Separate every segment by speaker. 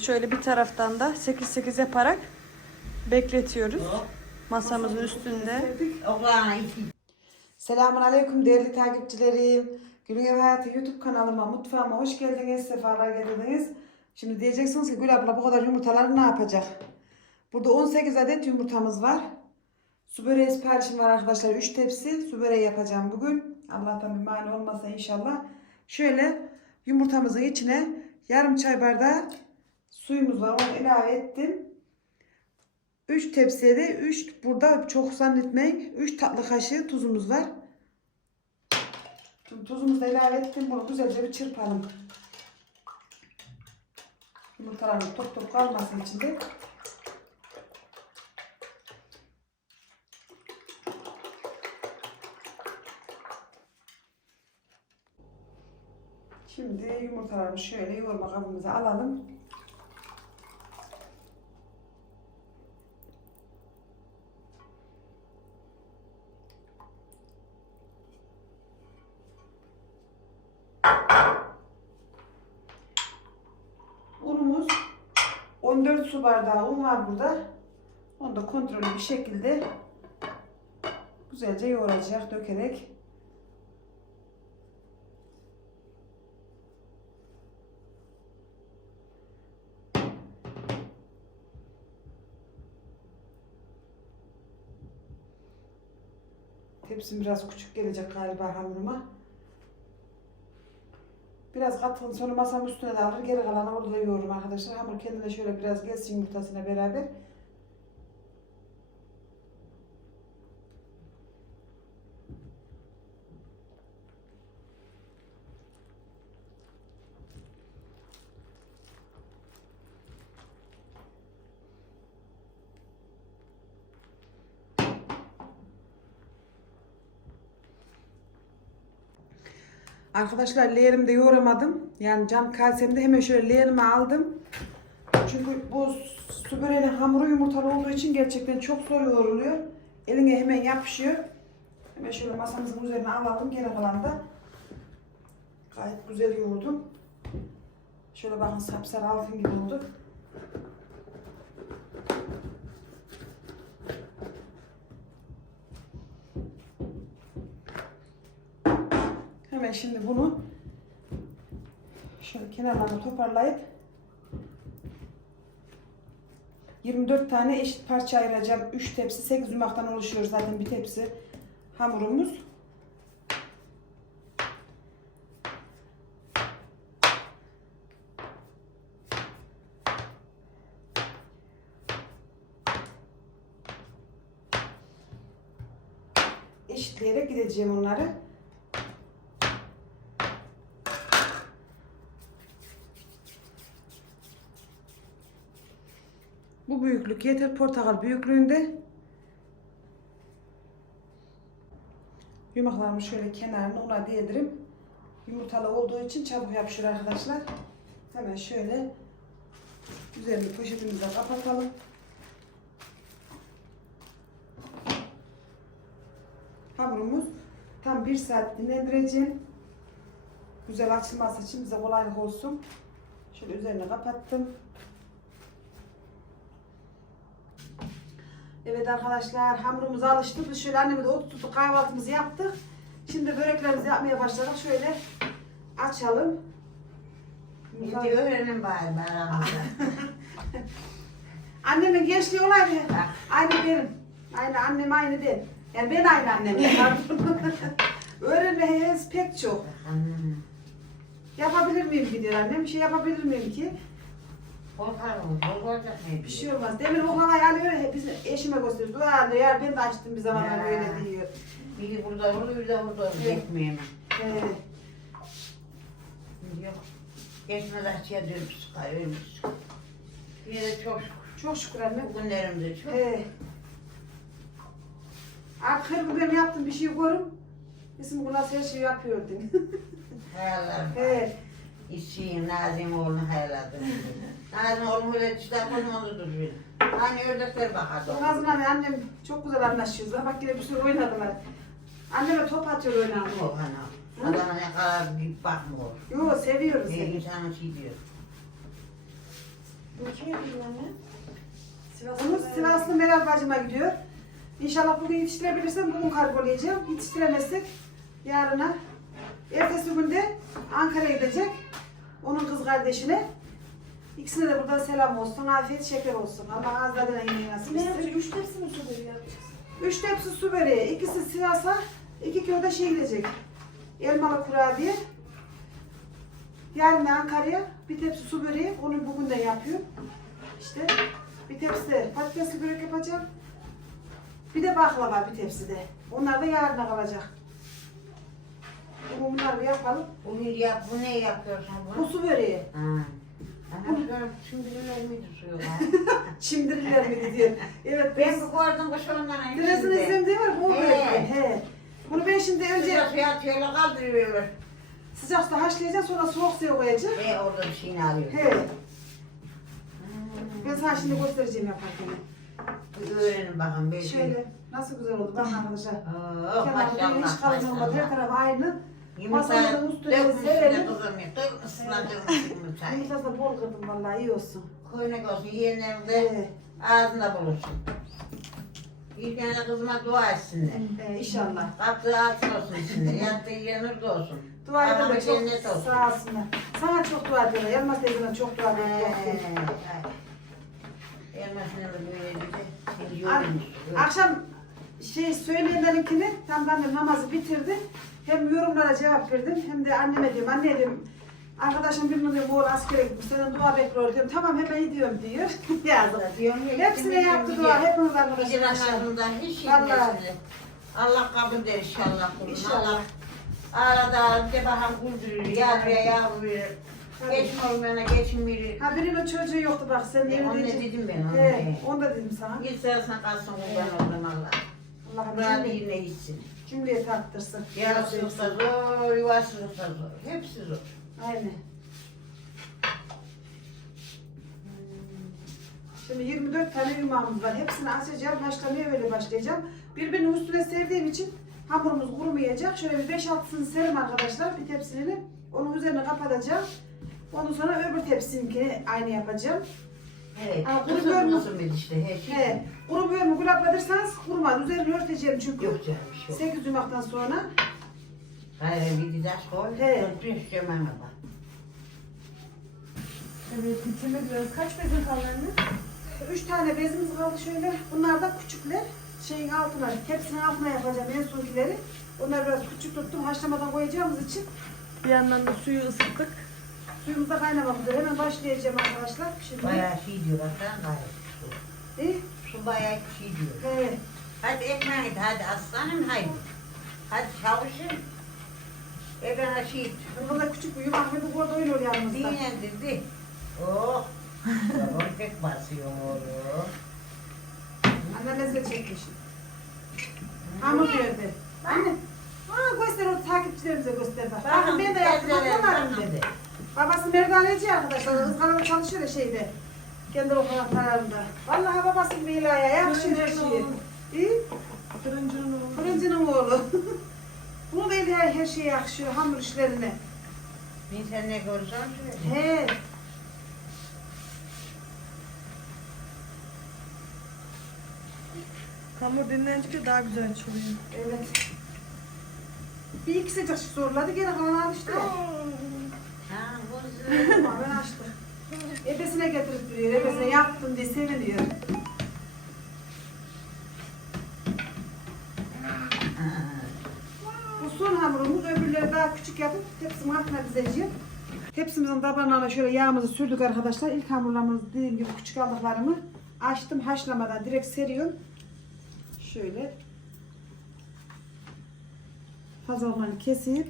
Speaker 1: Şöyle bir taraftan da 8-8 yaparak bekletiyoruz. Masamızın üstünde.
Speaker 2: Selamun Aleyküm değerli takipçilerim. Gülün Ev Hayatı YouTube kanalıma, mutfağıma hoş geldiniz, sefalar getirdiniz. Şimdi diyeceksiniz ki Gül abla bu kadar yumurtaları ne yapacak? Burada 18 adet yumurtamız var. Su böreği siparişim var arkadaşlar. 3 tepsi su böreği yapacağım bugün. Allah'tan bir mani olmasa inşallah. Şöyle yumurtamızın içine yarım çay bardağı suyumuz var. Onu ilave ettim. 3 tepsiye de 3 burada çok zannetmeyin 3 tatlı kaşığı tuzumuz var. Şimdi tuzumuzu da ilave ettim. Bunu güzelce bir çırpalım. Yumurtaların top top kalması için de Şimdi yumurtaları şöyle yoğurma kabımıza alalım. Su bardağı un var burada. Onu da kontrollü bir şekilde güzelce yoğuracak dökerek. Tepsim biraz küçük gelecek galiba hamuruma. Biraz katın sonra masamın üstüne de alır. Geri kalanı orada da yoğururum arkadaşlar. Hamur kendine şöyle biraz gelsin yumurtasıyla beraber. Arkadaşlar leğenimde yoğuramadım. Yani cam kasemde hemen şöyle leğenime aldım. Çünkü bu su böreğinin hamuru yumurtalı olduğu için gerçekten çok zor yoğruluyor. Eline hemen yapışıyor. Hemen şöyle masamızın üzerine alalım. Geri kalan da gayet güzel yoğurdum. Şöyle bakın sapsarı altın gibi oldu. Hemen şimdi bunu şöyle kenarlarını toparlayıp 24 tane eşit parça ayıracağım. 3 tepsi 8 yumaktan oluşuyor zaten bir tepsi hamurumuz. Eşitleyerek gideceğim onları. Bu büyüklük yeter portakal büyüklüğünde. Yumaklarımı şöyle kenarına una değdirip yumurtalı olduğu için çabuk yapışır arkadaşlar. Hemen şöyle üzerini poşetimize kapatalım. Hamurumuz tam bir saat dinlendireceğim. Güzel açılması için bize kolaylık olsun. Şöyle üzerini kapattım. Evet arkadaşlar hamurumuz alıştı. Biz şöyle anneme de ot tuttuk kahvaltımızı yaptık. Şimdi böreklerimizi yapmaya başladık. Şöyle açalım.
Speaker 3: Şimdi öğrenin bari aramızda.
Speaker 2: Annemin gençliği olaydı. Aynı benim. Aynı annem aynı ben. Yani ben aynı annem. Öğrenmeyiz pek çok. Yapabilir miyim gidiyor annem? Bir şey yapabilir miyim ki?
Speaker 3: Korkarım, korkacak ne
Speaker 2: Bir şey olmaz. Demin oklavayı alıyor. Hep biz eşime gösteriyoruz. Dur anne ya ben de açtım bir zamanlar
Speaker 3: Ya.
Speaker 2: böyle diyor.
Speaker 3: Biri burada olur, biri de burada olur.
Speaker 2: Evet.
Speaker 3: Gitmeyeyim.
Speaker 2: Ee,
Speaker 3: Yok. Geçmez açıya. Yine de çok şükür.
Speaker 2: çok şükür anne.
Speaker 3: Bugünlerimde çok.
Speaker 2: Her gün benim yaptığım bir şey. İsmi bu nasıl her şeyi yapıyordun.
Speaker 3: Hayallerim.
Speaker 2: He.
Speaker 3: İşçiyim, Nazım oğlunu. Nazım oğlum öyle çıkar, kocaman durur. Hani ördekler bakardı. ona.
Speaker 2: Nazım abi annem çok güzel anlaşıyoruz. Bak yine bir sürü oynadılar. Anneme top atıyor oynandı.
Speaker 3: Yok ana. Adana ne kadar bir bakmıyor.
Speaker 2: Yo seviyoruz.
Speaker 3: Bir
Speaker 2: seni.
Speaker 3: insanın şey diyor.
Speaker 1: Kim yapıyor anne? Sivas'ta
Speaker 2: Bunu Sivaslı Meral bacıma gidiyor. İnşallah bugün yetiştirebilirsem bugün kargolayacağım. Yetiştiremezsek yarına. Ertesi günde Ankara'ya gidecek. Onun kız kardeşine. İkisine de buradan selam olsun. Afiyet şeker olsun. Allah ağızlarına yemeği nasip
Speaker 1: Ne
Speaker 2: etsin.
Speaker 1: yapacak? Üç tepsi mi su böreği yapacağız?
Speaker 2: Üç tepsi su böreği. İkisi Sivas'a, iki kilo da şey gidecek. Elmalı kurabiye. Yarın Ankara'ya bir tepsi su böreği. Onu bugün de yapıyorum. İşte bir tepsi de patatesli börek yapacağım. Bir de baklava bir tepside. Onlar da yarına kalacak. Bunları yapalım.
Speaker 3: Bu bir yap, bu ne yapıyorsun
Speaker 2: Bu
Speaker 3: bunu?
Speaker 2: su böreği.
Speaker 3: Ha. Ana diyorum, şimdi bilir miydi suyu?
Speaker 2: Şimdiriler mi diyor. Evet
Speaker 3: Ben bu gördüm kış onların
Speaker 2: Diresini izlem diye var bu
Speaker 3: He.
Speaker 2: börek. He. Bunu ben şimdi önce
Speaker 3: Sıcak suya atıyorlar, kaldırıyorlar.
Speaker 2: sıcak suda haşlayacağım sonra soğuk suya koyacağım.
Speaker 3: E orada bir şeyini alıyor.
Speaker 2: He. Ben sana şimdi göstereceğim yaparken.
Speaker 3: Bir öğrenin bakın. Bir
Speaker 2: Şöyle nasıl güzel oldu bakın arkadaşlar.
Speaker 3: Oh,
Speaker 2: Kenarda hiç
Speaker 3: maşallah,
Speaker 2: kalın olmadı. Her
Speaker 3: maşallah.
Speaker 2: taraf aynı.
Speaker 3: Yumurta
Speaker 2: Masanın üstüne
Speaker 3: dökmüşsün
Speaker 2: serelim.
Speaker 3: de kızım ya. Dökmüşsün de dökmüşsün yumurtayı.
Speaker 2: Yumurtası da bol kırdım vallahi iyi olsun.
Speaker 3: Koynak olsun, yeğenlerin de
Speaker 2: He.
Speaker 3: ağzında bulursun. İlk kızıma dua etsinler.
Speaker 2: He, inşallah.
Speaker 3: Kaptığı altın olsun içinde, yattığı yanır da olsun.
Speaker 2: Dua ederim
Speaker 3: Allah'ın
Speaker 2: çok
Speaker 3: cennet olsun.
Speaker 2: sağ olsunlar. Sana çok dua ediyorlar. Yalmaz teyzene çok dua ediyorlar.
Speaker 3: Elmasını da böyle bir de
Speaker 2: Ak-
Speaker 3: yorulmuş.
Speaker 2: Akşam şey söyleyenlerinkini tam ben de namazı bitirdim. Hem yorumlara cevap verdim hem de anneme diyorum. Anne diyorum arkadaşım birinin diyorum oğlu askere gitmiş. Senin dua bekliyor diyorum. Tamam hemen gidiyorum diyor. Yazık.
Speaker 3: Diyorum
Speaker 2: Hepsine yaptı dua. Hepimiz arkadaşlar.
Speaker 3: namazından hiç şey
Speaker 2: Vallahi.
Speaker 3: Allah kabul der inşallah. kulum.
Speaker 2: İnşallah.
Speaker 3: Allah arada bir de bakan güldürür, yavruya yavru verir.
Speaker 2: Tabii.
Speaker 3: Geçim olmayana geçim verir.
Speaker 2: Ha birinin çocuğu yoktu bak sen
Speaker 3: E, onu
Speaker 2: deyince-
Speaker 3: dedim ben onu.
Speaker 2: He,
Speaker 3: He.
Speaker 2: onu da dedim sana.
Speaker 3: Git sırasına kalsın kurban oldum Allah.
Speaker 2: Allah'ım
Speaker 3: Muradı
Speaker 2: cümle,
Speaker 3: yerine gitsin.
Speaker 2: cümleye taktırsın.
Speaker 3: Yarasızlık da zor, yuvasızlık da zor. Hepsi zor.
Speaker 2: Aynen. Şimdi 24 tane yumağımız var. Hepsini açacağım, haşlamaya böyle başlayacağım. Birbirinin üstüne sevdiğim için hamurumuz kurumayacak. Şöyle bir 5-6'sını serim arkadaşlar bir tepsini. Onun üzerine kapatacağım. Ondan sonra öbür tepsininkini aynı yapacağım.
Speaker 3: Evet.
Speaker 2: Kuruyor mu?
Speaker 3: nasıl bir işte.
Speaker 2: He, kurumuyor mu kulakladırsanız kurumaz. Üzerini örteceğim çünkü.
Speaker 3: Yok canım bir şey yok.
Speaker 2: 8 yumaktan sonra.
Speaker 3: Hayır bir didaş koy.
Speaker 2: He.
Speaker 3: Dört beş cömene bak.
Speaker 1: Evet bitirmek üzere. Kaç bezin kaldı anne?
Speaker 2: 3 tane bezimiz kaldı şöyle. Bunlar da küçükler. Şeyin altına, tepsinin altına yapacağım en sonkileri. Onları biraz küçük tuttum. Haşlamadan koyacağımız için
Speaker 1: Bir yandan da suyu ısıttık.
Speaker 2: suyumuz da kaynamak üzere. Hemen başlayacağım arkadaşlar. Şimdi.
Speaker 3: Bayağı şey diyor hatta gayet su.
Speaker 2: İyi.
Speaker 3: Su bayağı şey diyor.
Speaker 2: Evet.
Speaker 3: Hadi ekmeğe git hadi aslanım haydi. Hadi çalışın. E ben şey
Speaker 2: Burada küçük bir yumak ve bu burada oynuyor yanımızda.
Speaker 3: dinlendirdi. Oh. Babam pek basıyor oğlum.
Speaker 2: Anne mezge çekmişim. Hamur verdi. Anne. Ha göster o takipçilerimize göster bak. Bakın ben de yaptım. Babası merdaneci arkadaşlar. Izgarada çalışıyor ya şeyde. Kendi okulaklarında. Vallahi babası bir ilaya yakışıyor her şeyi. İyi.
Speaker 1: Fırıncının oğlu.
Speaker 2: Fırıncının oğlu. Bunu da eli her şeye yakışıyor hamur işlerine.
Speaker 3: Ben sen ne görürsen söyle.
Speaker 2: He.
Speaker 1: Hamur dinlenince daha güzel açılıyor.
Speaker 2: Evet. Bir iki sıcak su zorladı gene kalan ya.
Speaker 3: Ha.
Speaker 2: Ama ben açtım. Ebesine getirip duruyor. Ebesine yaptım diye seviniyor. Bu son hamurumuz. Öbürleri daha küçük yapıp tepsimin altına dizeceğim. Tepsimizin tabanlarına şöyle yağımızı sürdük arkadaşlar. İlk hamurlarımız dediğim gibi küçük aldıklarımı açtım haşlamadan direkt seriyorum. Şöyle fazlalarını kesip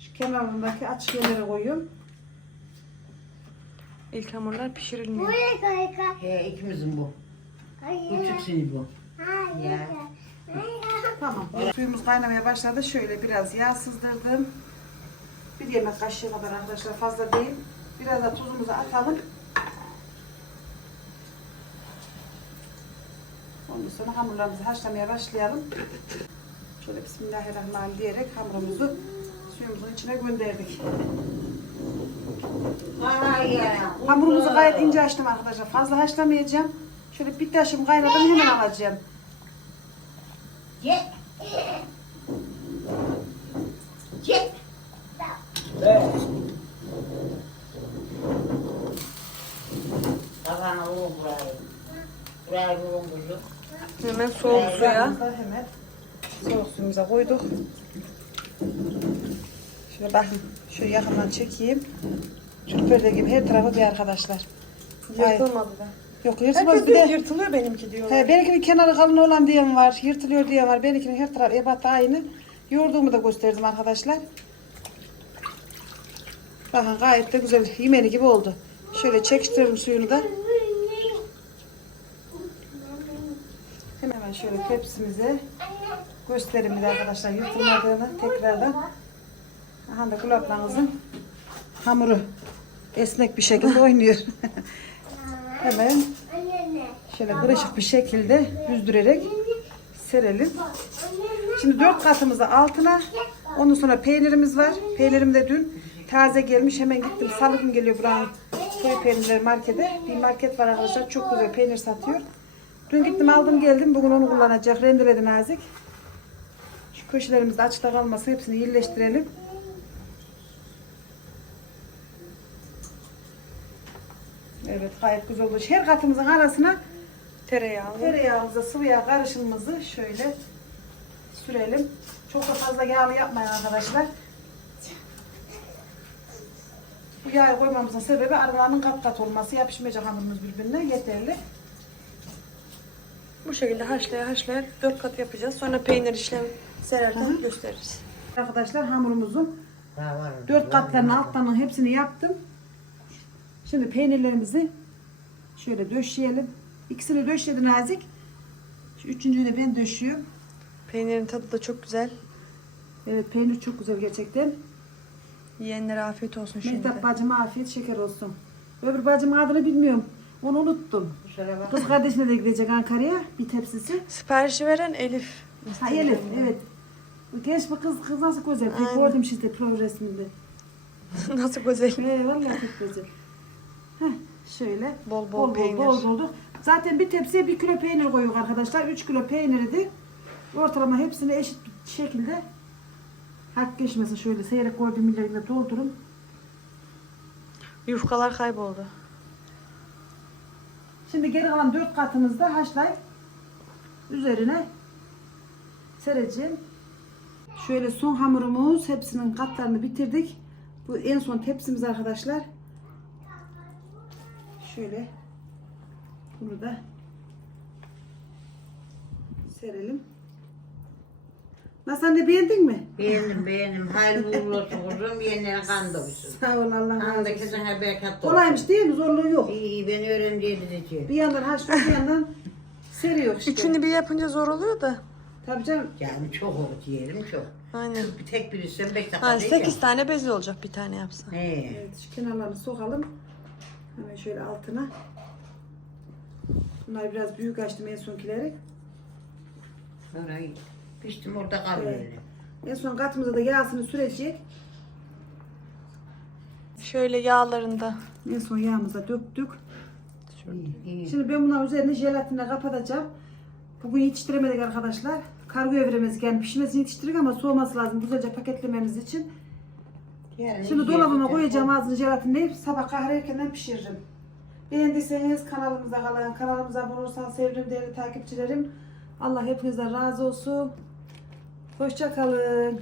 Speaker 2: şu kenarındaki açık yerlere koyuyorum.
Speaker 1: İlk hamurlar pişirilmiyor.
Speaker 3: He ikimizin bu. Küçük seni bu. Ya.
Speaker 2: Tamam. Suyumuz kaynamaya başladı. Şöyle biraz yağ sızdırdım. Bir yemek kaşığı kadar arkadaşlar fazla değil. Biraz da tuzumuzu atalım. Ondan sonra hamurlarımızı haşlamaya başlayalım. Şöyle Bismillahirrahmanirrahim diyerek hamurumuzu suyumuzun içine gönderdik.
Speaker 3: Ay ya.
Speaker 2: Hamurumuzu gayet ince açtım arkadaşlar. Fazla haşlamayacağım. Şöyle bir taşım kaynadım hemen alacağım.
Speaker 3: Ye. Ye. Kafana vurun burayı. Burayı vurun kuzum.
Speaker 1: Hemen soğuk suya.
Speaker 2: Hemen soğuk suyumuza koyduk. Şöyle bakın. Şöyle yakından çekeyim. Çok perde gibi her tarafı bir arkadaşlar.
Speaker 1: Yırtılmadı da.
Speaker 2: Yok yırtılmaz
Speaker 1: Herkes
Speaker 2: bir de.
Speaker 1: yırtılıyor benimki diyorlar.
Speaker 2: He, benimkinin kenarı kalın olan diyen var. Yırtılıyor diyen var. Benimkinin her tarafı ebat aynı. Yoğurduğumu da gösterdim arkadaşlar. Bakın gayet de güzel yemeni gibi oldu. Şöyle çekiştiririm suyunu da. Hemen şöyle tepsimize göstereyim bir de arkadaşlar yırtılmadığını tekrardan. Aha da kulaklarınızın hamuru esnek bir şekilde oynuyor. Hemen şöyle kırışık bir şekilde yüzdürerek serelim. Şimdi dört katımızı altına ondan sonra peynirimiz var. Peynirim de dün taze gelmiş. Hemen gittim. Salı gün geliyor buranın köy peynirleri markete. Bir market var arkadaşlar. Çok güzel peynir satıyor. Dün gittim aldım geldim. Bugün onu kullanacak. Rendeledi nazik. Şu köşelerimiz açıkta kalmasın. Hepsini iyileştirelim. Evet gayet güzel oldu. Her katımızın arasına
Speaker 1: Tereyağı.
Speaker 2: tereyağımızı, sıvı yağ karışımımızı şöyle sürelim. Çok da fazla yağlı yapmayın arkadaşlar. Bu yağı koymamızın sebebi aralarının kat kat olması. Yapışmayacak hamurumuz birbirine yeterli.
Speaker 1: Bu şekilde haşlaya haşlaya dört kat yapacağız. Sonra peynir işlemi sererken gösteririz.
Speaker 2: Arkadaşlar
Speaker 3: var.
Speaker 2: dört katlarını altlarının hepsini yaptım. Şimdi peynirlerimizi şöyle döşeyelim. İkisini döşedi nazik. Şu üçüncüyü de ben döşüyorum.
Speaker 1: Peynirin tadı da çok güzel.
Speaker 2: Evet peynir çok güzel gerçekten.
Speaker 1: Yiyenlere afiyet olsun şimdi.
Speaker 2: Mehtap bacıma afiyet şeker olsun. Öbür bacımın adını bilmiyorum. Onu unuttum. Kız kardeşine de gidecek Ankara'ya bir tepsisi.
Speaker 1: Siparişi veren Elif.
Speaker 2: Ha Elif evet. Bu genç bir kız, kız nasıl güzel. Bir
Speaker 1: Aynen.
Speaker 2: gördüm işte pro resminde.
Speaker 1: Nasıl güzel.
Speaker 2: He vallahi çok güzel. Heh, şöyle.
Speaker 1: Bol bol
Speaker 2: bol, bol,
Speaker 1: peynir.
Speaker 2: bol bulduk. Zaten bir tepsiye bir kilo peynir koyuyoruz arkadaşlar. Üç kilo peyniri de ortalama hepsini eşit bir şekilde hak geçmesin şöyle seyrek koyduğum millerine doldurun.
Speaker 1: Yufkalar kayboldu.
Speaker 2: Şimdi geri kalan dört katımızda haşlayıp üzerine sereceğim. Şöyle son hamurumuz hepsinin katlarını bitirdik. Bu en son tepsimiz arkadaşlar. Şöyle bunu da serelim. Nasıl anne beğendin mi?
Speaker 3: Beğendim beğendim. Hayırlı uğurlu olsun kuzum. Yeniden kan doğsun.
Speaker 2: Sağ ol Allah razı
Speaker 3: Kan da
Speaker 2: olsun.
Speaker 3: kesene bereket olsun.
Speaker 2: Kolaymış değil mi? Zorluğu yok.
Speaker 3: İyi iyi ben öğreneceğim dedi.
Speaker 2: Bir yandan haşlıyor bir yandan seriyor işte.
Speaker 1: Üçünü bir yapınca zor oluyor da.
Speaker 2: Tabii canım.
Speaker 3: Yani çok olur diyelim çok.
Speaker 1: Aynen.
Speaker 3: Bir tek birisi beş dakika
Speaker 1: Ha,
Speaker 3: diyeceğim.
Speaker 1: 8 tane bezli olacak bir tane yapsa.
Speaker 3: He.
Speaker 2: Evet şu kenarlarını sokalım. Hemen şöyle altına. Bunlar biraz büyük açtım en sonkileri.
Speaker 3: Orayı piştim orada kalıyor.
Speaker 2: Evet. En son katımıza da yağsını sürecek.
Speaker 1: Şöyle yağlarında.
Speaker 2: En son yağımıza döktük.
Speaker 3: İyi.
Speaker 2: Şimdi ben bunların üzerine jelatinle kapatacağım. Bugün yetiştiremedik arkadaşlar. Kargoya veremedik yani pişmesini yetiştirdik ama soğuması lazım güzelce paketlememiz için.
Speaker 3: Yarın
Speaker 2: Şimdi dolabıma koyacağım ağzını jelatinleyip sabah kahve erkenden pişiririm. Beğendiyseniz kanalımıza kalın. Kanalımıza abone olursanız sevdiğim değerli takipçilerim. Allah hepinizden razı olsun. Hoşça kalın.